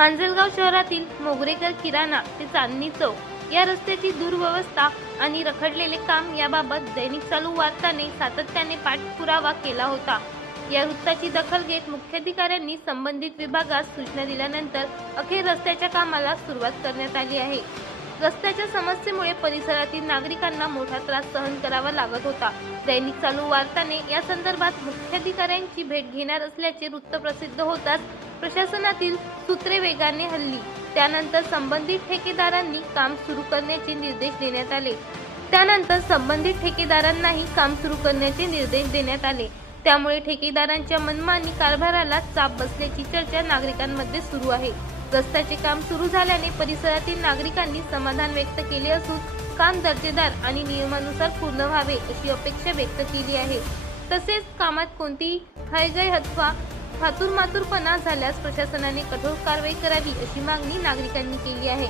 मांजलगाव शहरातील मोगरेकर किराणा ते चांदणी चौक या रस्त्याची दुर्व्यवस्था आणि रखडलेले काम याबाबत दैनिक चालू वार्ताने सातत्याने पाठपुरावा केला होता। या वृत्ताची दखल घेत मुख्याधिकाऱ्यांनी संबंधित विभागास सूचना दिल्यानंतर अखेर रस्त्याच्या कामाला सुरुवात करण्यात आली आहे। रस्त्याच्या समस्येमुळे परिसरातील नागरिकांना मोठा त्रास सहन करावा लागत होता। दैनिक चालू वार्ताने या संदर्भात मुख्याधिकाऱ्यांची भेट घेणार असल्याचे वृत्त प्रसिद्ध होताच प्रशासनातील सूत्रे वेगाने हलली। त्यानंतर संबंधित ठेकेदारांनी काम सुरू करण्याचे निर्देश देण्यात आले। त्यामुळे ठेकेदारांच्या मनमानी कारभाराला चाप बसल्याची चर्चा नागरिकांमध्ये सुरू आहे। रस्त्याचे काम सुरू झाल्याने परिसरातील नागरिकांनी समाधान व्यक्त केले असून काम दर्जेदार आणि नियमानुसार पूर्ण व्हावे अशी अपेक्षा व्यक्त केली आहे। तसेच कामात कोणतीही हयगय अथवा थातुरमातुरपणा झाल्यास प्रशासनाने कठोर कारवाई करावी अशी मागणी नागरिकांनी केली आहे।